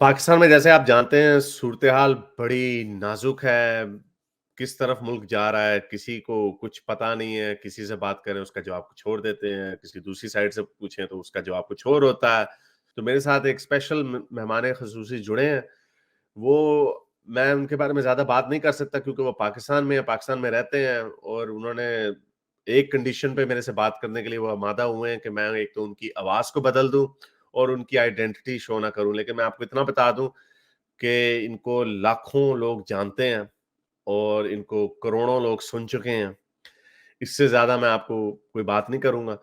पाकिस्तान में जैसे आप जानते हैं सूरत-ए-हाल बड़ी नाज़ुक है। किस तरफ मुल्क जा रहा है, किसी को कुछ पता नहीं है, किसी से बात करें उसका जवाब कुछ और देते हैं, किसी दूसरी साइड से पूछें तो उसका जवाब कुछ और होता है। तो मेरे साथ एक स्पेशल मेहमान ख़ुसूसी जुड़े हैं। वो मैं उनके बारे में ज़्यादा बात नहीं कर सकता क्योंकि वो पाकिस्तान में हैं, पाकिस्तान में रहते हैं और उन्होंने एक कंडीशन पे मेरे से बात करने के लिए वो आमादा हुए हैं कि मैं एक तो उनकी आवाज़ को बदल दूँ और उनकी आइडेंटिटी शो ना करूँ। लेकिन मैं आपको इतना बता दूँ कि इनको लाखों लोग जानते हैं और इनको करोड़ों लोग सुन चुके हैं। इससे ज़्यादा मैं आपको कोई बात नहीं करूँगा।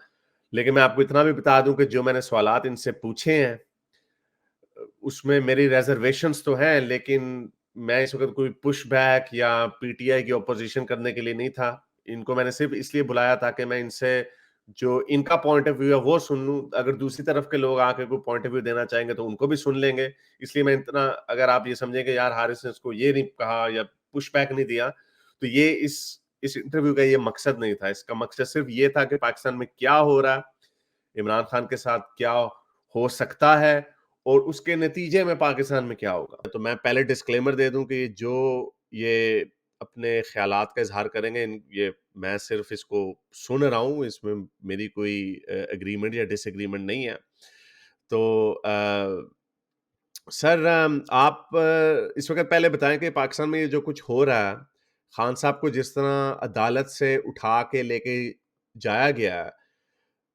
लेकिन मैं आपको इतना भी बता दूँ कि जो मैंने सवालात इनसे पूछे हैं उसमें मेरी रिज़र्वेशंस तो हैं, लेकिन मैं इस वक़्त कोई पुशबैक या पीटीआई की ऑपोज़िशन करने के लिए नहीं था। इनको मैंने सिर्फ़ इसलिए बुलाया था कि मैं इनसे जो इनका पॉइंट ऑफ व्यू है वो सुन लूँ। अगर दूसरी तरफ के लोग आके कोई पॉइंट ऑफ व्यू देना चाहेंगे तो उनको भी सुन लेंगे। इसलिए मैं इतना अगर आप ये समझें कि यार हारिस ने इसको ये नहीं कहा या पुशबैक नहीं दिया, तो ये इस इंटरव्यू का ये मकसद नहीं था। इसका मकसद सिर्फ़ ये था कि पाकिस्तान में क्या हो रहा है, इमरान खान के साथ क्या हो सकता है और उसके नतीजे में पाकिस्तान में क्या होगा। तो मैं पहले डिस्क्लेमर दे दूँ कि जो ये अपने ख़्यालात का इज़हार करेंगे ये मैं सिर्फ़ इसको सुन रहा हूँ, इसमें मेरी कोई एग्रीमेंट या डिसएग्रीमेंट नहीं है। तो सर आप इस वक़्त पहले बताएँ कि पाकिस्तान में ये जो कुछ हो रहा है, खान साहब को जिस तरह अदालत से उठा के लेके जाया गया है,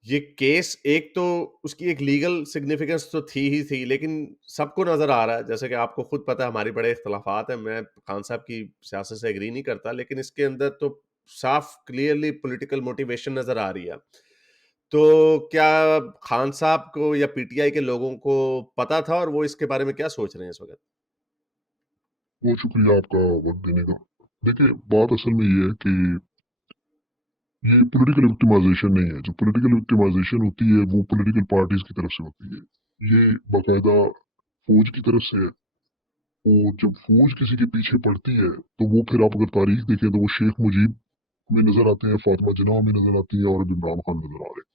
ये केस एक तो उसकी एक लीगल सिग्निफिकेंस तो थी ही थी, लेकिन सबको नज़र आ रहा है, जैसे कि आपको खुद पता है हमारी बड़े इख्तिलाफ़ात हैं, मैं खान साहब की सियासत से एग्री नहीं करता, लेकिन इसके अंदर तो साफ़ क्लियरली पॉलिटिकल मोटिवेशन नज़र आ रही है। तो क्या खान साहब को या पीटीआई के लोगों को पता था और वो इसके बारे में क्या सोच रहे हैं इस वक़्त? बहुत शुक्रिया आपका वक्त देने का। देखिए, बात असल में ये है कि ये पॉलिटिकल विक्टिमाइजेशन नहीं है। जो पॉलिटिकल विक्टिमाइजेशन होती है वो पॉलिटिकल पार्टीज की तरफ से होती है। ये बाकायदा फौज की तरफ से है। और जब फौज किसी के पीछे पड़ती है तो वो फिर आप अगर तारीख देखें तो वो शेख मुजीब में नजर आते हैं, फातिमा जिन्ना में नजर आती है और अब इमरान खान नजर आ रहे हैं।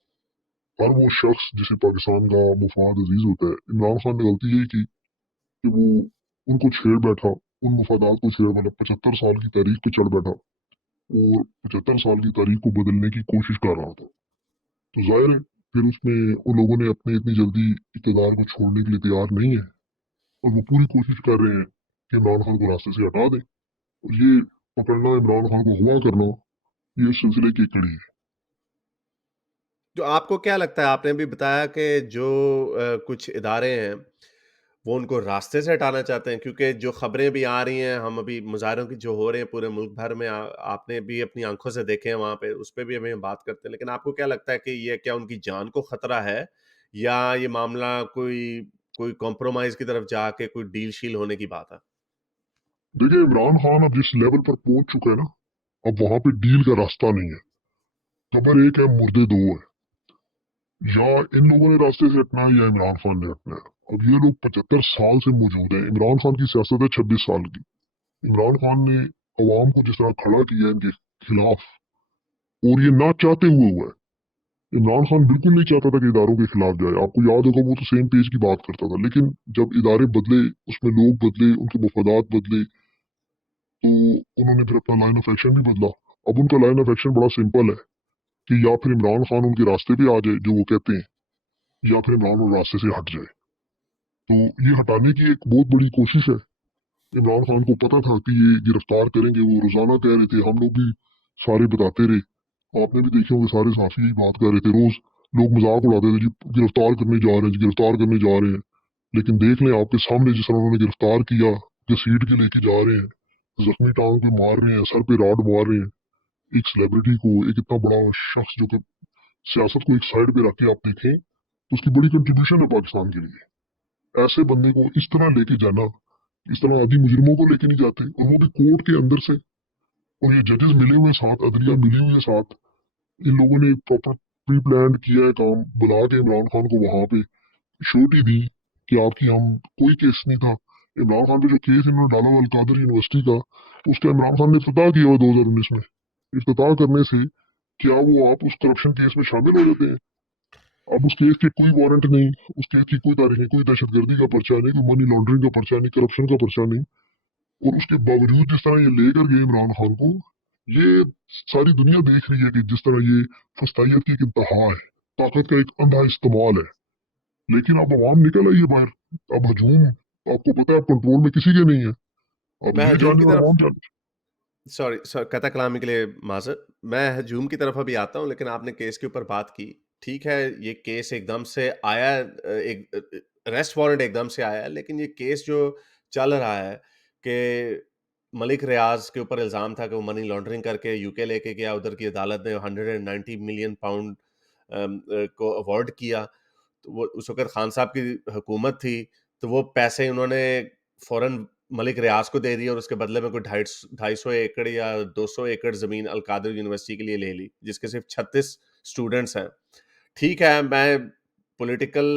हर वो शख्स जिसे पाकिस्तान का मुफाद अजीज होता है, इमरान खान ने गलती यही की कि वो उनको छेड़ बैठा, उन मुफादात को छेड़, मतलब 75 साल की तारीख पे चढ़ बैठा और 75 साल की तारीख को बदलने की कोशिश कर रहा था। तो जाहिर है फिर उसमें उन लोगों ने अपने इतनी जल्दी इक़्तिदार को छोड़ने के लिए तैयार नहीं है और वो पूरी कोशिश कर रहे हैं कि इमरान खान को रास्ते से हटा दें। और ये पकड़ना, इमरान खान को अगवा करना, ये इस सिलसिले की एक कड़ी है। तो आपको क्या लगता है आपने अभी बताया कि जो कुछ इदारे हैं, वो उनको रास्ते से हटाना चाहते हैं क्योंकि जो खबरें भी आ रही हैं, हम अभी मुज़ाहरों की जो हो रहे हैं पूरे मुल्क भर में आपने भी अपनी आँखों से देखे हैं वहाँ पे, उस पे भी अभी हम बात करते हैं। लेकिन आपको क्या लगता है कि ये क्या उनकी जान को खतरा है या ये मामला कोई कोई कॉम्प्रोमाइज़ की तरफ जाके कोई डील-शील होने की बात है? देखिए, इमरान खान अब जिस लेवल पर पहुंच चुका है ना, अब वहां पे डील का रास्ता नहीं है। खबर एक है, मुर्दे दो है। या इन लोगों ने रास्ते से हटना है या इमरान खान ने हटना है। अब ये लोग 75 साल से मौजूद हैं। इमरान खान की सियासत है 26 साल की। इमरान खान ने अवाम को जिस तरह खड़ा किया इनके खिलाफ, और ये ना चाहते हुए हुआ है। इमरान खान बिल्कुल नहीं चाहता था कि इदारों के खिलाफ जाए। आपको याद होगा वो तो सेम पेज की बात करता था, लेकिन जब इदारे बदले, उसमें लोग बदले, उनके मफादात बदले, तो उन्होंने फिर अपना लाइन ऑफ एक्शन भी बदला। अब उनका लाइन ऑफ एक्शन बड़ा सिंपल है कि या फिर इमरान खान उनके रास्ते पे आ जाए जो वो कहते हैं, या फिर इमरान उन रास्ते से हट जाए। तो ये हटाने की एक बहुत बड़ी कोशिश है। इमरान खान को पता था कि ये गिरफ्तार करेंगे। वो रोजाना कह रहे थे, हम लोग भी सारे बताते रहे, आपने भी देखे होंगे, सारे साथी यही बात कर रहे थे। रोज लोग मजाक उड़ाते थे, जी गिरफ्तार करने जा रहे हैं, जी गिरफ्तार करने जा रहे हैं। लेकिन देख लें आपके सामने जिस तरह उन्होंने गिरफ्तार किया, घसीट के लेके जा रहे हैं, जख्मी टांग पे मार रहे हैं, सर पे राड मार रहे हैं। एक सेलिब्रिटी को, एक इतना बड़ा शख्स जो कि सियासत को एक साइड पे रख के आप देखें तो उसकी बड़ी कंट्रीब्यूशन है पाकिस्तान के लिए। ऐसे बंदे को इस तरह लेके जाना, इस तरह आदि मुजरिमों को लेके नहीं जाते, और वो भी कोर्ट के अंदर से। और ये जजेस मिले हुए साथ, अदलिया मिली हुई है साथ। इन लोगों ने प्रॉपर प्री प्लान किया है काम, बुला के इमरान खान को वहां पे श्योरिटी दी कि आपकी हम कोई केस नहीं था। इमरान खान पे जो केस इन्होंने डाला हुआ अलकादर यूनिवर्सिटी का, उसका इमरान खान ने इफ्तिताह किया हुआ 2019 में। इफ्तिताह करने से क्या वो आप उस करप्शन केस में शामिल हो जाते हैं? अब उस केस के कोई वारंट नहीं, उस केस की कोई तारीख नहीं, कोई दहशतगर्दी का पर्चा नहीं, कोई मनी लॉन्ड्रिंग का पर्चा नहीं, करप्शन का पर्चा नहीं। और उसके बावजूद जिस तरह ये लेकर गए इमरान खान को, ये सारी दुनिया देख रही है कि जिस तरह ये फस्तायत की एक इंतहा है, ताकत का एक अंधा इस्तेमाल है। लेकिन अब अवाम निकल आई है बाहर। अब हजूम, आपको पता है, अब कंट्रोल में किसी के नहीं है। अब मैं ये हजूम की जाने और तरफ अवाम जाने। सॉरी कता कलामी के लिए माज़रत। मैं हजूम की तरफ अभी आता हूँ, लेकिन आपने केस के ऊपर बात की। ठीक है, ये केस एकदम से आया, एक अरेस्ट वारंट एकदम से आया, लेकिन ये केस जो चल रहा है कि मलिक रियाज के ऊपर इल्ज़ाम था कि वो मनी लॉन्ड्रिंग करके यूके लेके गया, उधर की अदालत ने 190 मिलियन पाउंड को अवॉर्ड किया। तो वो उस वक़्त खान साहब की हुकूमत थी, तो वो पैसे उन्होंने फ़ौरन मलिक रियाज को दे दिया और उसके बदले में कोई 250 एकड़ या 200 एकड़ ज़मीन अल-कादिर यूनिवर्सिटी के लिए ले ली, जिसके सिर्फ़ 36 स्टूडेंट्स हैं। ठीक है, मैं पॉलिटिकल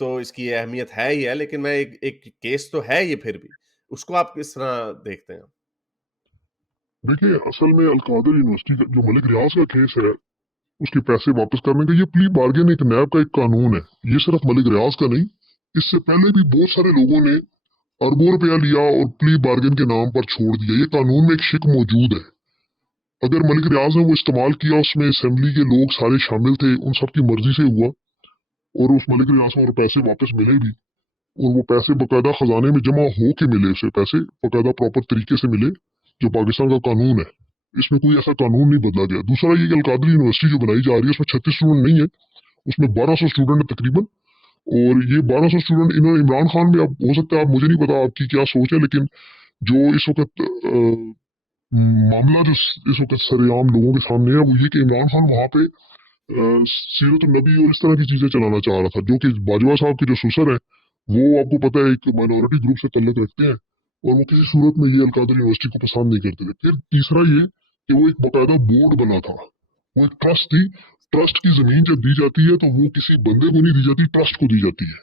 तो इसकी अहमियत है ही है, लेकिन मैं एक एक केस तो है ये फिर भी। उसको आप किस तरह देखते हैं? देखिए, असल में अलकादर यूनिवर्सिटी का जो मलिक रियाज का केस है, उसके पैसे वापस करने का ये प्ली बार्गेन एक नैब का एक कानून है। ये सिर्फ मलिक रियाज का नहीं, इससे पहले भी बहुत सारे लोगों ने अरबों रुपया लिया और प्ली बार्गेन के नाम पर छोड़ दिया। ये कानून में एक शिक मौजूद है। अगर मलिक रियाज ने वो इस्तेमाल किया, उसमें असेंबली के लोग सारे शामिल थे, उन सबकी मर्जी से हुआ, और उस मलिक रियाज को और पैसे वापस मिले भी, और वो पैसे बकायदा खजाने में जमा हो के मिले, उसे पैसे बकायदा प्रॉपर तरीके से मिले, जो पाकिस्तान का कानून है। इसमें कोई ऐसा कानून नहीं बदला गया। दूसरा ये कि अलकादरी यूनिवर्सिटी जो बनाई जा रही है, उसमें 36 स्टूडेंट नहीं है, उसमें 1200 स्टूडेंट है तकरीबन। और ये 1200 स्टूडेंट इन्होंने इमरान खान में, अब हो सकता है, आप, मुझे नहीं पता आपकी क्या सोच है, लेकिन जो इस वक्त मामला जो इस वक्त सरेआम लोगों के सामने है, वो ये कि इमरान खान वहां पे सीरत नबी और इस तरह की चीजें चलाना चाह रहा था, जो कि बाजवा साहब के जो सुसर है, वो आपको पता है एक माइनॉरिटी ग्रुप से तल्लुक रखते हैं, और वो किसी सूरत में ये अलकादर यूनिवर्सिटी को पसंद नहीं करते थे। फिर तीसरा ये कि वो एक बकायदा बोर्ड बना था, वो एक ट्रस्ट थी। ट्रस्ट की जमीन जब दी जाती है, तो वो किसी बंदे को नहीं दी जाती, ट्रस्ट को दी जाती है।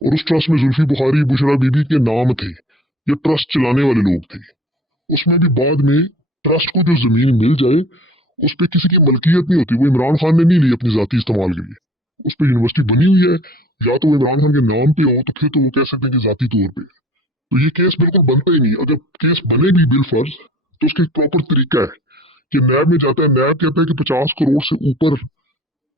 और उस ट्रस्ट में जुल्फी बुखारी, बुशरा बीबी के नाम थे। ये ट्रस्ट चलाने वाले लोग थे। उसमें भी बाद में ट्रस्ट को जो जमीन मिल जाए, उस पर किसी की मलकियत नहीं होती। वो इमरान खान ने नहीं ली अपनी जाति इस्तेमाल के लिए। उस पर यूनिवर्सिटी बनी हुई है, या तो वो इमरान खान के नाम पे हो, तो फिर तो वो कह सकते हैं कि जाति तौर पे। तो ये केस बिल्कुल बनता ही नहीं। अगर केस बने भी बिल फर्ज, तो उसका एक प्रॉपर तरीका है कि नैब में जाता है, नैब कहता है कि 50 करोड़ से ऊपर,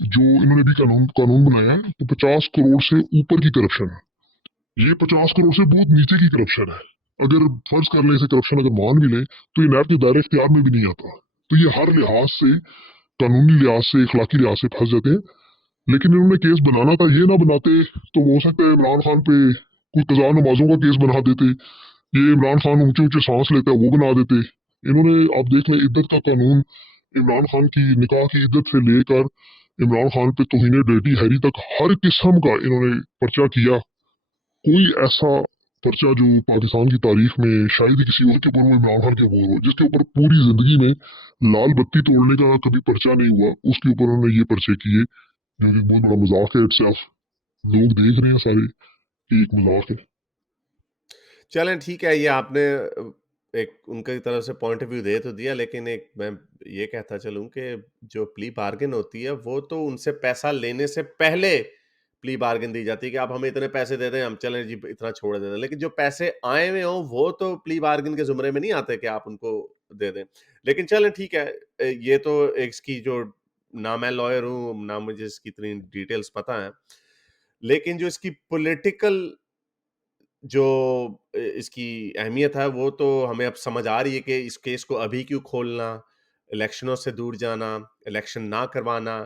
जो इन्होंने भी कानून कानून बनाया है, तो 50 करोड़ से ऊपर की करप्शन है। ये 50 करोड़ से बहुत नीचे की करप्शन है। अगर फर्ज कर ले, इसे करप्शन अगर मान भी ले, तो ये नैब के दायरे इख्तियार में भी नहीं आता। तो ये हर लिहाज से, कानूनी लिहाज से, इखलाकी लिहाज से फंस जाते हैं। लेकिन इन्होंने केस बनाना था, ये ना बनाते तो हो सकता है इमरान खान पे कोई कज़ा नमाजों का केस बना देते। ये इमरान खान ऊंचे ऊंचे सांस लेता है, वो बना देते। इन्होंने, आप देख लें, इद्दत का कानून, इमरान खान की निकाह की इद्दत से लेकर इमरान खान पे तौहीन डर्टी हैरी तक, हर किस्म का इन्होंने पर्चा किया। कोई ऐसा पर्चा जो पाकिस्तान की तारीख में शायद ही किसी और के ऊपर हो, इमरान खान के ऊपर हो, जिसके ऊपर पूरी जिंदगी में लाल बत्ती तोड़ने का कभी पर्चा नहीं हुआ, उसके ऊपर उन्होंने ये पर्चे किए, जो कि एक बहुत बड़ा मजाक है इट्सेल्फ। लोग देख रहे हैं सारे कि एक मजाक है। चलें ठीक है, ये आपने एक उनकी तरफ से पॉइंट ऑफ व्यू दे तो दिया, लेकिन एक मैं ये कहता चलूँ कि जो प्ली बार्गेन होती है, वो तो उनसे पैसा लेने से पहले प्ली बार्गेन दी जाती है कि आप हमें इतने पैसे दे दें, हम चलें जी इतना छोड़ देते हैं। लेकिन जो पैसे आए हुए हों, वो तो प्ली बार्गेन के ज़ुमरे में नहीं आते कि आप उनको दे दें। लेकिन चलें ठीक है, ये तो इसकी जो, ना मैं लॉयर हूँ, ना मुझे इसकी इतनी डिटेल्स पता है। लेकिन जो इसकी पॉलिटिकल जो इसकी अहमियत है, वो तो हमें अब समझ आ रही है कि इस केस को अभी क्यों खोलना, इलेक्शनों से दूर जाना, इलेक्शन ना करवाना।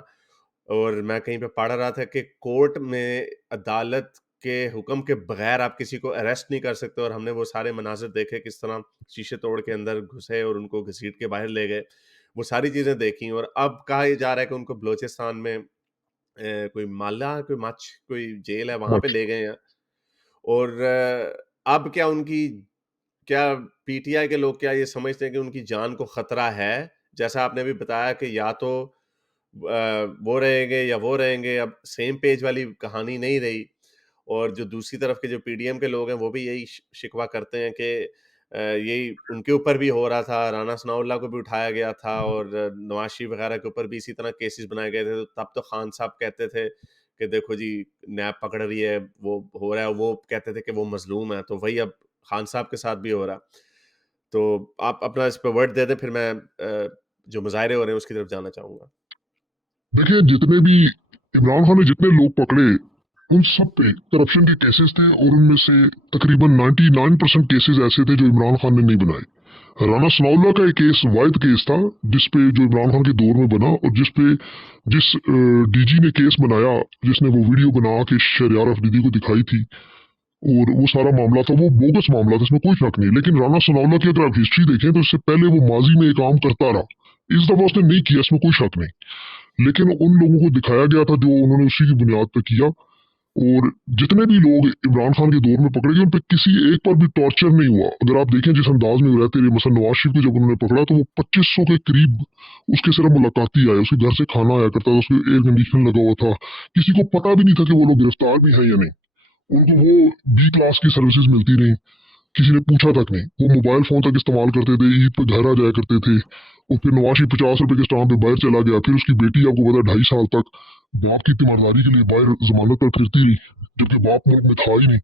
और मैं कहीं पे पढ़ रहा था कि कोर्ट में अदालत के हुक्म के बगैर आप किसी को अरेस्ट नहीं कर सकते, और हमने वो सारे मनाज़िर देखे किस तरह शीशे तोड़ के अंदर घुसे और उनको घसीट के बाहर ले गए। वो सारी चीज़ें देखी, और अब कहा ये जा रहा है कि उनको बलूचिस्तान में कोई माला, कोई मच, कोई जेल है, वहाँ पे मच। ले गए हैं। और अब क्या उनकी, क्या पीटीआई के लोग क्या ये समझते हैं कि उनकी जान को खतरा है? जैसा आपने अभी बताया कि या तो वो रहेंगे या वो रहेंगे, अब सेम पेज वाली कहानी नहीं रही। और जो दूसरी तरफ के जो पीडीएम के लोग हैं, वो भी यही शिकवा करते हैं कि यही उनके ऊपर भी हो रहा था, राना सनाउल्लाह को भी उठाया गया था और नवाज शरीफ वगैरह के ऊपर भी इसी तरह केसेस बनाए गए थे। तो तब तो खान साहब कहते थे कि देखो जी नैब पकड़ रही है, वो हो रहा है, वो कहते थे कि वो मजलूम है। तो वही अब खान साहब के साथ भी हो रहा है। तो आप अपना इस पे वर्ड दे दें, फिर मैं जो मुजाहरे हो रहे हैं उसकी तरफ जाना चाहूंगा। देखिए, जितने भी इमरान खान ने जितने लोग पकड़े, उन सब पे करप्शन के केसेस थे और उनमें से तकरीबन 99% केसेस ऐसे थे जो इमरान खान ने नहीं बनाए। राना सनाउल्लाह का एक केस वाहिद केस था जिसपे जो इमरान खान के दौर में बना और जिस डीजी ने केस बनाया, जिसने वो वीडियो बना के शहरयार अफरीदी को दिखाई थी और वो सारा मामला था, वो बोगस मामला था, इसमें कोई शक नहीं। लेकिन राना सनाउल्लाह की अगर आप हिस्ट्री देखें तो इससे पहले वो माजी में ये काम करता रहा। इस दफा उसने नहीं किया, इसमें कोई शक नहीं। लेकिन उन लोगों को दिखाया गया था जो उन्होंने उसी की बुनियाद पर किया। और जितने भी लोग इमरान खान के दौर में पकड़े गए उन पर किसी एक पर भी टॉर्चर नहीं हुआ। अगर आप देखें जिस अंदाज में रहते रहे, मसलन नवाज शरीफ को जब उन्होंने पकड़ा तो वो 2500 के करीब उसके सिर्फ मुलाकाती आए, उसके घर से खाना आया करता था, उसके एयर कंडीशन लगा हुआ था, किसी को पता भी नहीं था कि वो लोग गिरफ्तार भी हैं या नहीं। उनको वो बी क्लास की सर्विसेज मिलती रही, किसी ने पूछा तक नहीं। वो मोबाइल फोन तक इस्तेमाल करते थे, ईद पे घर आ जाया करते थे। और फिर नवाज शरीफ 50 रुपए के स्टाम्प पे बाहर चला गया, फिर उसकी बेटी आपको पता 2.5 साल तक बाप की तीमारदारी के लिए बाहर जमानत पर फिरती रही, जबकि बाप मुल्क में था ही नहीं।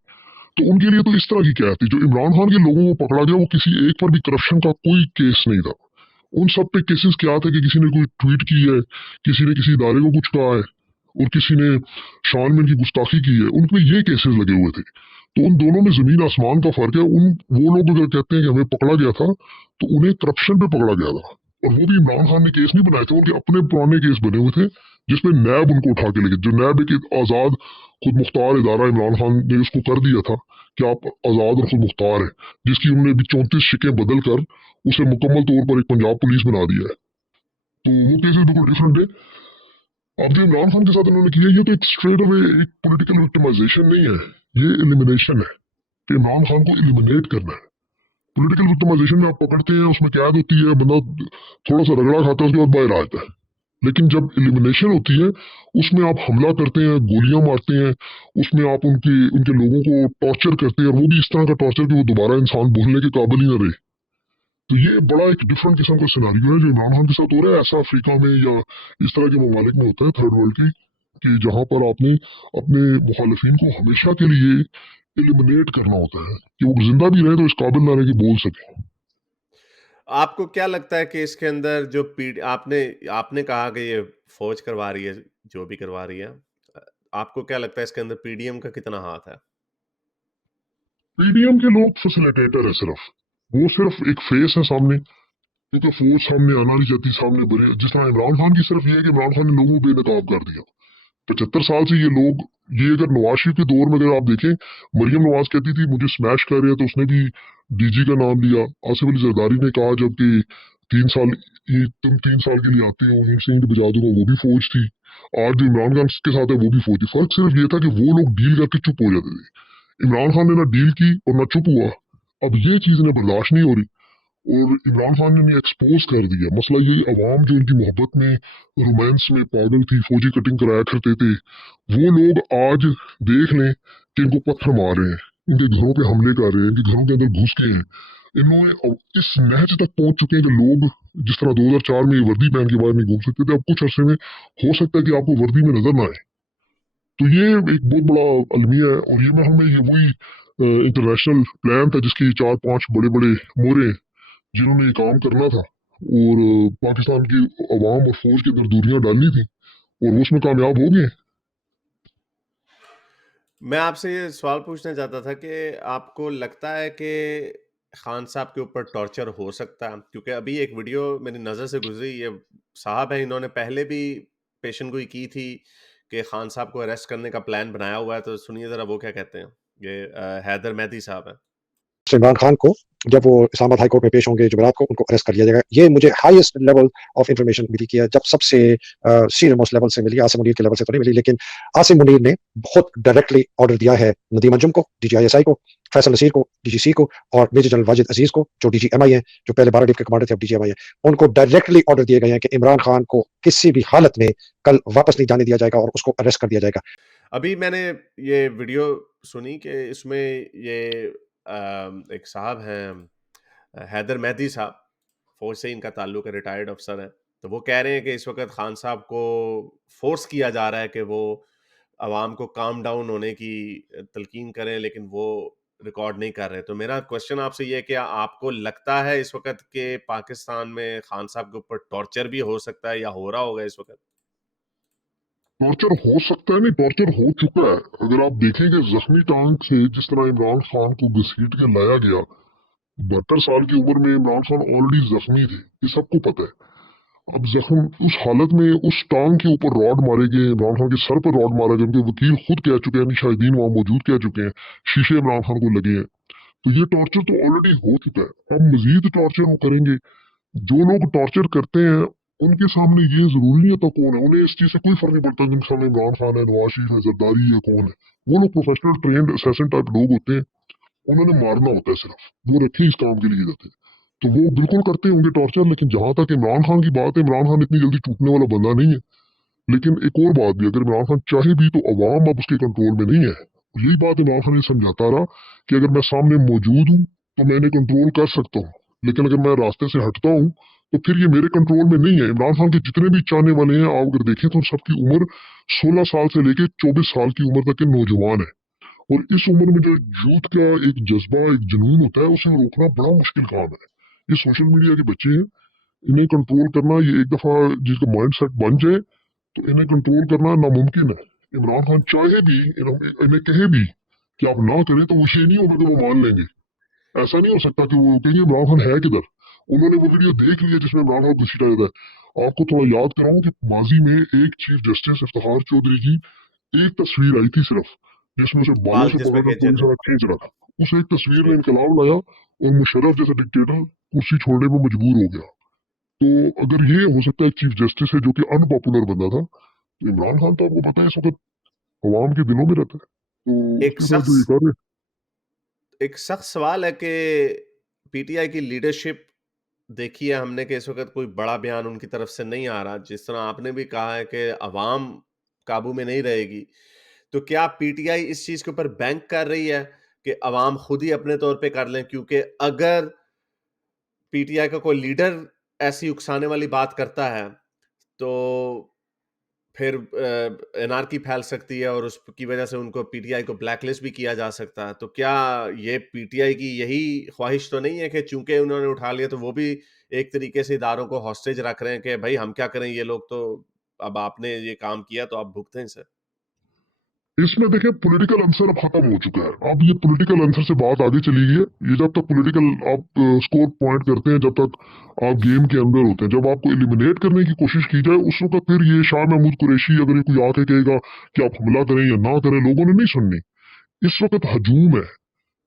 तो उनके लिए तो इस तरह की क्या थी। जो इमरान खान के लोगों को पकड़ा गया वो किसी एक पर भी करप्शन का कोई केस नहीं था। उन सब पे केसेस क्या थे कि किसी ने कोई ट्वीट की है, किसी ने किसी इदारे को कुछ कहा है और किसी ने शान में इनकी गुस्ताखी की है, उनपे ये केसेस लगे हुए थे। तो उन दोनों में जमीन आसमान का फर्क है। वो लोग अगर कहते हैं कि हमें पकड़ा गया था तो उन्हें करप्शन पे पकड़ा गया था, और वो भी इमरान खान ने केस नहीं बनाए थे, उनके अपने पुराने केस बने हुए थे जिसमें नैब उनको उठा के लेके, जो नैब एक आजाद खुद मुख्तार इदारा इमरान खान ने उसको कर दिया था कि आप आजाद और खुद मुख्तार है, जिसकी उन्होंने भी 34 शिकें बदल कर उसे मुकम्मल तौर पर एक पंजाब पुलिस बना दिया है। तो वो केसेस बिल्कुल डिफरेंट है। अब जो इमरान खान के साथ उन्होंने किया, ये तो एक स्ट्रेट अवे एक पॉलिटिकल विक्टिमाइजेशन नहीं है, ये एलिमिनेशन है कि इमरान खान को एलिमिनेट करना है। पॉलिटिकल विक्टिमाइजेशन में आप पकड़ते हैं, उसमें कैद होती है, बंदा थोड़ा सा रगड़ा खाता है, उसके बाद बाहर आता है। लेकिन जब एलिमिनेशन होती है उसमें आप हमला करते हैं, गोलियां मारते हैं, उसमें आप उनके उनके लोगों को टॉर्चर करते हैं, और वो भी इस तरह का टॉर्चर कि वो दोबारा इंसान बोलने के काबिल ही न रहे। तो ये बड़ा एक डिफरेंट किस्म का सिनारियो है जो इमरान खान के साथ हो रहा है। ऐसा अफ्रीका में या इस तरह के ममालिक में होता है थर्ड वर्ल्ड के, कि जहां पर आपने अपने मुखालिफिन को हमेशा के लिए एलिमिनेट करना होता है कि वो जिंदा भी रहे तो इस काबिल ना रहे कि बोल सके। आपको क्या लगता है कि इसके अंदर जो पीडी आपने आपने कहा कि ये फौज करवा रही है, जो भी करवा रही है, आपको क्या लगता है इसके अंदर पीडीएम का कितना हाथ है? पीडीएम के लोग फैसिलिटेटर है सिर्फ, वो सिर्फ एक फेस है सामने, क्योंकि फौज सामने आना नहीं चाहती, सामने बड़े जिस तरह इमरान खान की सिर्फ ये है कि इमरान खान ने लोगों को बेनकाब कर दिया। 75 साल से ये लोग, ये अगर नवाज शरीफ के दौर में अगर आप देखें, मरियम नवाज कहती थी मुझे स्मैश कर रहे हैं, तो उसने भी डीजी का नाम लिया। आसिफ अली जरदारी ने कहा जबकि 3 साल, ये तुम 3 साल के लिए आते हो, ईंट से ईंट बजा दूंगा, वो भी फौज थी। आज जो इमरान खान के साथ है वो भी फौज थी। फर्क सिर्फ ये था कि वो लोग डील करके चुप हो जाते थे, इमरान खान ने ना डील की और ना चुप हुआ। अब ये चीज इन्हें बर्दाश्त नहीं हो रही और इमरान खान ने एक्सपोज कर दिया। मसला ये, अवाम जो इनकी मोहब्बत में, रोमांस में पागल थी, फौजी कटिंग कराया करते थे, वो लोग आज देख लें कि इनको पत्थर मार रहे हैं, इनके घरों पे हमले कर रहे हैं, इनके घरों के अंदर घुस के हैं। इन्होंने अब इस नहज तक पहुंच चुके हैं कि लोग जिस तरह 2004 में वर्दी पहन के बाहर नहीं घूम सकते थे, अब कुछ अरसे में हो सकता है कि आपको वर्दी में नजर ना आए। तो ये एक बहुत बड़ा अलमिया है, और ये में हमें ये वही इंटरनेशनल प्लान था जिसके 4-5 बड़े बड़े मोहरे जिन्होंने ये काम करना था, और पाकिस्तान की अवाम और फौज के अंदर दूरियां डालनी थी, और वो उसमें कामयाब हो गए। मैं आपसे ये सवाल पूछना चाहता था कि आपको लगता है कि खान साहब के ऊपर टॉर्चर हो सकता है? क्योंकि अभी एक वीडियो मेरी नज़र से गुजरी, ये साहब है, इन्होंने पहले भी पेशन गोई की थी कि खान साहब को अरेस्ट करने का प्लान बनाया हुआ है। तो सुनिए ज़रा वो क्या कहते हैं। ये हैदर मेहदी साहब हैं। इमरान खान को जब वो इस्लामाबाद हाई कोर्ट में पेश होंगे जुमेरात को, उनको अरेस्ट कर लिया जाएगा। ये मुझे हाईएस्ट लेवल ऑफ इंफॉर्मेशन मिली कि जब सबसे सीनियर मोस्ट लेवल से मिली, आसिम मुनीर के लेवल से तो नहीं मिली, लेकिन आसिम मुनीर ने बहुत डायरेक्टली ऑर्डर दिया है नदीम अंजुम को, DGISI को, फैसल नसीर को, DGC को, और मेजर जनरल वाजिद अजीज को जो DGMI है, जो पहले 12 डिप के कमांडर थे, अब DGMI है। उनको डायरेक्टली ऑर्डर दिए गए हैं कि इमरान खान को किसी भी हालत में कल वापस नहीं जाने दिया जाएगा और उसको अरेस्ट कर दिया जाएगा। अभी मैंने ये वीडियो सुनी कि इसमें ये एक साहब हैं, हैदर मेहदी साहब, फ़ौज से इनका ताल्लुक है, रिटायर्ड अफ़सर हैं। तो वो कह रहे हैं कि इस वक़्त खान साहब को फ़ोर्स किया जा रहा है कि वो अवाम को काम डाउन होने की तलकीन करें, लेकिन वो रिकॉर्ड नहीं कर रहे। तो मेरा क्वेश्चन आपसे ये है कि आपको लगता है इस वक़्त के पाकिस्तान में खान साहब के ऊपर टॉर्चर भी हो सकता है या हो रहा होगा इस वक़्त? टॉर्चर हो सकता है, नहीं टॉर्चर हो चुका है। अगर आप देखेंगे जख्मी टांग से जिस तरह इमरान खान को घसीट के लाया गया, 72 साल की उम्र में इमरान खान ऑलरेडी जख्मी थे, ये सबको पता है। अब जख्म उस हालत में उस टांग के ऊपर रॉड मारे गए, इमरान खान के सर पर रॉड मारा गया, उनके वकील खुद कह चुके हैं, शाहिदीन वहां मौजूद कह चुके हैं, शीशे इमरान खान को लगे हैं। तो ये टॉर्चर तो ऑलरेडी हो चुका है। अब मजीद टॉर्चर वो करेंगे। जो लोग टॉर्चर करते हैं उनके सामने ये जरूरी नहीं होता कौन है, उन्हें इस चीज से कोई फर्क नहीं पड़ता जिनके सामने इमरान खान है, नवाज शरीफ है, जरदारी है, कौन है। वो लोग प्रोफेशनल ट्रेंड असैसिन टाइप लोग होते हैं, उन्होंने मारना होता है सिर्फ, वो रखे इस काम के लिए जाते हैं। तो वो बिल्कुल करते होंगे टॉर्चर। लेकिन जहां तक इमरान खान की बात है, इमरान खान इतनी जल्दी टूटने वाला बंदा नहीं है। लेकिन एक और बात भी, अगर इमरान खान चाहे भी तो अवाम अब उसके कंट्रोल में नहीं है। यही बात इमरान खान ने समझाता रहा कि अगर मैं सामने मौजूद हूँ तो मैं इन्हें कंट्रोल कर सकता हूँ, लेकिन अगर मैं रास्ते से हटता हूँ तो फिर ये मेरे कंट्रोल में नहीं है। इमरान खान के जितने भी चाहने वाले हैं, आप अगर देखें तो सबकी उम्र 16 साल से लेके 24 साल की उम्र तक के नौजवान है। और इस उम्र में जो यूथ का एक जज्बा, एक जुनून होता है, उसे रोकना बड़ा मुश्किल काम है। ये सोशल मीडिया के बच्चे हैं, इन्हें कंट्रोल करना, ये एक दफा जिसका माइंड सेट बन जाए तो इन्हें कंट्रोल करना नामुमकिन है। इमरान खान चाहे भी, इन्हें कहे भी कि आप ना करें, तो वो ये नहीं होगा कि वो मान लेंगे। ऐसा नहीं हो सकता कि वो कहेंगे इमरान खान है किधर। उन्होंने वो वीडियो देख लिया जिसमें इमरान खान घसीटा जाता है। आपको थोड़ा याद कराऊं कि माजी में एक चीफ जस्टिस इफ्तिखार चौधरी की एक तस्वीर आई थी सिर्फ, जिसमें उसे बालों बाल से जिसमें पकड़कर खींचे पूरी थे। तरह खींच रहा था। उस एक तस्वीर ने जी। इनकलाब लाया और मुशर्रफ जैसा डिक्टेटर कुर्सी छोड़ने में मजबूर हो गया। तो अगर ये हो सकता है चीफ जस्टिस है जो कि अनपॉपुलर बंदा था, तो इमरान खान तो आपको पता है इस वक्त अवाम के दिलों में रहता है। तो एक उसके साथ जो शख्स ये कर रहे एक सख्त सवाल है कि पीटीआई की लीडरशिप देखी है हमने कि इस वक़्त कोई बड़ा बयान उनकी तरफ से नहीं आ रहा। जिस तरह आपने भी कहा है कि अवाम काबू में नहीं रहेगी, तो क्या पीटीआई इस चीज़ के ऊपर बैंक कर रही है कि अवाम खुद ही अपने तौर पे कर लें? क्योंकि अगर पीटीआई का कोई लीडर ऐसी उकसाने वाली बात करता है, तो फिर एनार्की फैल सकती है और उसकी वजह से उनको पीटीआई को ब्लैकलिस्ट भी किया जा सकता है। तो क्या ये पीटीआई की यही ख्वाहिश तो नहीं है कि चूँकि उन्होंने उठा लिया तो वो भी एक तरीके से इदारों को हॉस्टेज रख रहे हैं कि भई हम क्या करें, ये लोग तो अब आपने ये काम किया तो आप भुगतें इसे? इसमें देखिए पॉलिटिकल आंसर अब खत्म हो चुका है। अब ये पॉलिटिकल आंसर से बात आगे चली गई है। ये जब तक पॉलिटिकल आप स्कोर पॉइंट करते हैं, जब तक आप गेम के अंदर होते हैं, जब आपको एलिमिनेट करने की कोशिश की जाए, उस वक्त फिर ये शाह महमूद कुरैशी अगर ये कोई आके कहेगा कि आप हमला करें या ना करें, लोगों ने नहीं सुननी। इस वक्त हजूम है,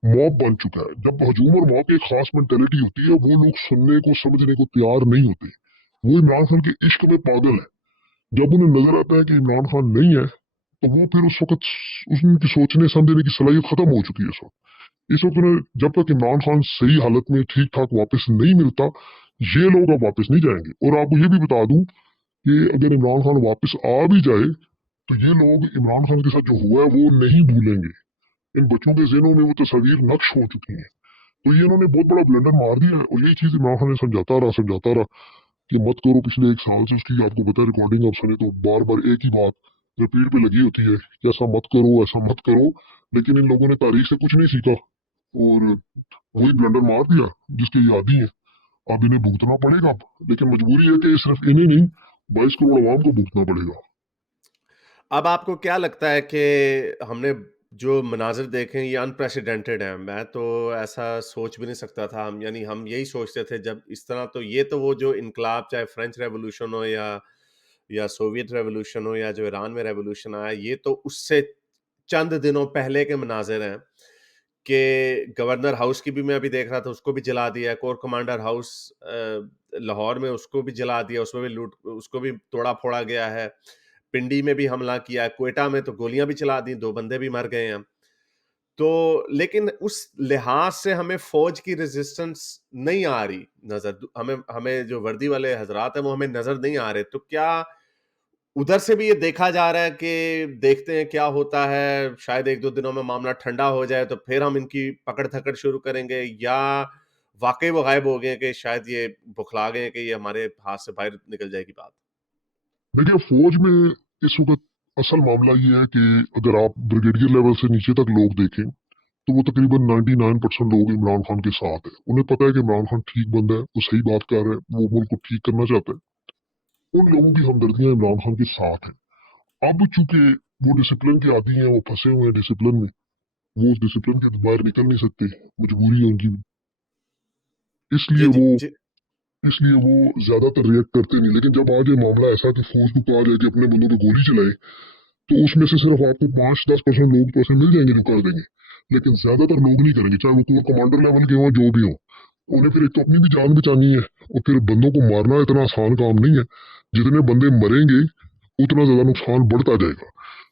मॉब बन चुका है। जब हजूम और मॉब की एक खास मेंटेलिटी होती है, वो लोग सुनने को समझने को तैयार नहीं होते। वो इमरान खान के इश्क में पागल है। जब उन्हें नजर आता है कि इमरान खान नहीं है, तो वो फिर उस वक्त उनकी सोचने समझने की सलाहियत खत्म हो चुकी है इस वक्त। इस वक्त उन्हें जब तक इमरान खान सही हालत में ठीक ठाक वापस नहीं मिलता, ये लोग अब वापस नहीं जाएंगे। और आपको ये भी बता दूं कि अगर इमरान खान वापस आ भी जाए, तो ये लोग इमरान खान के साथ जो हुआ है वो नहीं भूलेंगे। इन बच्चों के जहनों में वो तस्वीर नक्श हो चुकी है। तो ये इन्होंने बहुत बड़ा ब्लंडर मार दिया है। और यही चीज इमरान खान ने समझाता रहा कि मत करो। पिछले एक साल से उसकी आपको पता है, रिकॉर्डिंग आप सुने तो बार बार एक ही बात रिपीट पे लगी होती है कि ऐसा मत करो, ऐसा मत करो। लेकिन इन लोगों ने तारीख से कुछ नहीं सीखा और वही ब्लंडर मार दिया जिसके ये आदी है। अब इन्हें भुगतना पड़ेगा अब। लेकिन मजबूरी है कि सिर्फ इन्हें नहीं, 22 करोड़ आवाम को भुगतना पड़ेगा। अब आपको क्या लगता है कि हमने जो मनाज़िर देखे हैं ये अनप्रेसिडेंटेड हैं। मैं तो ऐसा सोच भी नहीं सकता था। हम यही सोचते थे जब इस तरह, तो ये तो वो जो इनकलाब चाहे फ्रेंच रेवोल्यूशन हो या सोवियत रेवोल्यूशन हो या जो ईरान में रेवोल्यूशन आया, ये तो उससे चंद दिनों पहले के मनाज़िर हैं कि गवर्नर हाउस की भी मैं अभी देख रहा था, उसको भी जला दिया। कोर कमांडर हाउस लाहौर में, उसको भी जला दिया, उसको भी तोड़ा-फोड़ा गया है। पिंडी में भी हमला किया है, क्वेटा में तो गोलियाँ भी चला दी, 2 बंदे भी मर गए हैं। तो लेकिन उस लिहाज से हमें फ़ौज की रेज़िस्टेंस नहीं आ रही नज़र। हमें हमें जो वर्दी वाले हज़रात हैं, वो हमें नज़र नहीं आ रहे। तो क्या उधर से भी ये देखा जा रहा है कि देखते हैं क्या होता है, शायद 1-2 दिनों में मामला ठंडा हो जाए, तो फिर हम इनकी पकड़-धकड़ शुरू करेंगे, या वाक़ई वो गायब हो गए हैं कि शायद ये बुखला गए हैं कि ये हमारे हाथ से बाहर निकल जाएगी बात? देखिए फौज में इस वक्त असल मामला ये है कि अगर आप ब्रिगेडियर लेवल से नीचे तक लोग देखें तो वो तकरीबन 99% लोग इमरान खान के साथ है। उन्हें पता है कि इमरान खान ठीक बंदा है, वो सही बात कर रहा है, वो मुल्क को ठीक करना चाहता है। उन लोगों की हमदर्दियां इमरान खान के साथ है। अब चूंकि वो डिसिप्लिन के आदी हैं, वो फंसे हुए हैं डिसिप्लिन में, वो उस डिसिप्लिन के बाहर निकल नहीं सकते, मजबूरी है उनकी भी। इसलिए जी, जी, वो जी। इसलिए वो ज्यादातर रिएक्ट करते नहीं। लेकिन जब आज ये मामला ऐसा कि फौज को कहा जाए कि अपने बंदों पे गोली चलाए, तो उसमें से सिर्फ आपको 5-10% लोग तो ऐसे मिल जाएंगे जो कर देंगे, लेकिन ज्यादातर लोग नहीं करेंगे, चाहे वो कोर कमांडर लेवल के हों जो भी हों। उन्हें फिर एक तो अपनी भी जान बचानी है, और फिर बंदों को मारना इतना आसान काम नहीं है। जितने बंदे मरेंगे उतना ज्यादा नुकसान बढ़ता जाएगा।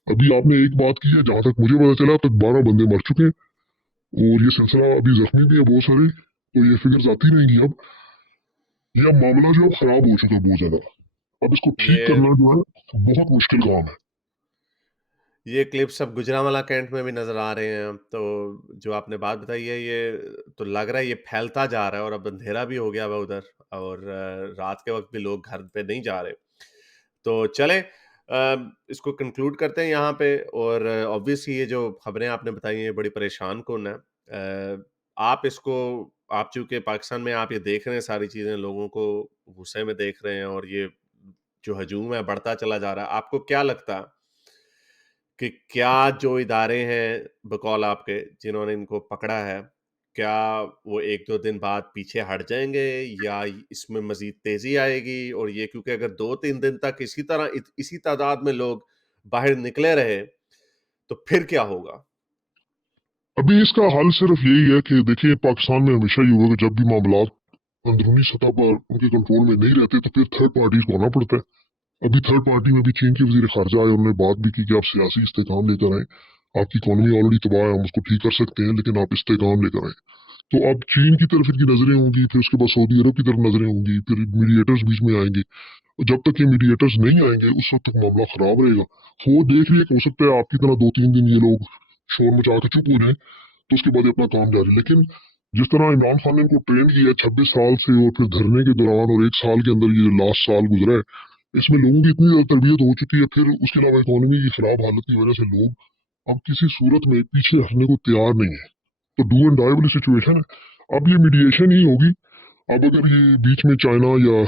अभी आपने एक बात की है, जहां तक मुझे पता चला अब तक 12 बंदे मर चुके हैं, और ये सिलसिला अभी जख्मी भी है बहुत सारे, तो ये फिगर्स आती रहेंगी। अब यह मामला जो है खराब हो चुका है बहुत ज्यादा। अब इसको ठीक ये करना जो है बहुत मुश्किल काम है। ये क्लिप्स अब गुजरांवाला कैंट में भी नज़र आ रहे हैं। तो जो आपने बात बताई है, ये तो लग रहा है ये फैलता जा रहा है और अब अंधेरा भी हो गया हुआ उधर, और रात के वक़्त भी लोग घर पे नहीं जा रहे। तो चलें, इसको कंक्लूड करते हैं यहाँ पे। और ऑब्वियसली ये जो खबरें आपने बताई हैं, ये बड़ी परेशान कुन है। आप इसको, आप चूँकि पाकिस्तान में आप ये देख रहे हैं सारी चीज़ें, लोगों को गुस्से में देख रहे हैं और ये जो हजूम है बढ़ता चला जा रहा है। आपको क्या लगता है कि क्या जो इदारे हैं बकौल आपके जिन्होंने इनको पकड़ा है, क्या वो 1-2 दिन बाद पीछे हट जाएँगे या इसमें मज़ीद तेज़ी आएगी? और ये क्योंकि अगर 2-3 दिन तक इसी तरह इसी तादाद में लोग बाहर निकले रहे, तो फिर क्या होगा? अभी इसका हल सिर्फ यही है कि देखिए पाकिस्तान में हमेशा ही हुआ कि जब भी मामला अंदरूनी सतह पर उनके कंट्रोल में नहीं रहते तो फिर थर्ड पार्टीज को आना पड़ता है। अभी थर्ड पार्टी में भी चीन के वजीर खारजा आए, उन्होंने बात भी की कि आप सियासी इस्तेकाम लेकर आए, आपकी इकोनॉमी ऑलरेडी तबाह है, हम उसको ठीक कर सकते हैं, लेकिन आप इस्तेकाम लेकर आए। तो अब चीन की तरफ इनकी नजरें होंगी, फिर उसके बाद सऊदी अरब की तरफ नजरें होंगी, फिर मीडिएटर्स बीच में आएंगे। और जब तक ये मीडिएटर्स नहीं आएंगे उस वक्त तक मामला खराब रहेगा। वो देख रही है कि हो सकता है आपकी तरह 2-3 दिन ये लोग शोर मचा के चुप हो जाए, तो उसके बाद ये अपना काम जारी। लेकिन जिस तरह इमरान खान ने इनको ट्रेन किया 26 साल से, और फिर धरने के दौरान और 1 साल के अंदर ये लास्ट साल गुजरा है, इसमें लोगों की इतनी ज्यादा तरबियत हो चुकी है, फिर उसके अलावा इकोनॉमी की खराब हालत की वजह से लोग अब किसी सूरत में पीछे हटने को तैयार नहीं है। तो डू एंड डाई वाली सिचुएशन है। अब ये मीडिएशन ही होगी। अब अगर ये बीच में चाइना या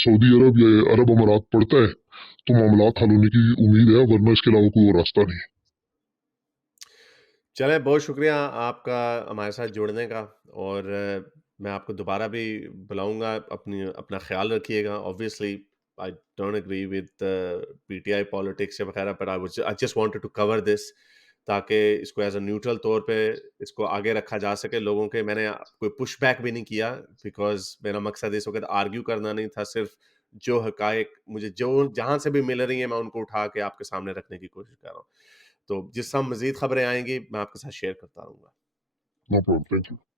सऊदी अरब या अरब अमारात पड़ता है तो मामला हल होने की उम्मीद है, वरना इसके अलावा कोई और रास्ता नहीं है। चलें, बहुत शुक्रिया आपका हमारे साथ जुड़ने का। और मैं आपको दोबारा भी बुलाऊँगा। अपना ख़्याल रखिएगा। Obviously I don't agree with PTI politics वगैरह, but I just wanted to cover this, ताकि इसको एज़ अ न्यूट्रल तौर पे इसको आगे रखा जा सके लोगों के। मैंने कोई पुश बैक भी नहीं किया, बिकॉज़ मेरा मकसद इस वक़्त आर्ग्यू करना नहीं था, सिर्फ़ जो हक़ाइक़ मुझे जो जहाँ से भी मिल रही हैं, मैं उनको उठा के आपके सामने रखने की कोशिश कर रहा हूँ। तो जिस समय मज़ीद खबरें आएँगी, मैं आपके साथ शेयर करता रहूँगा। No problem, thank you.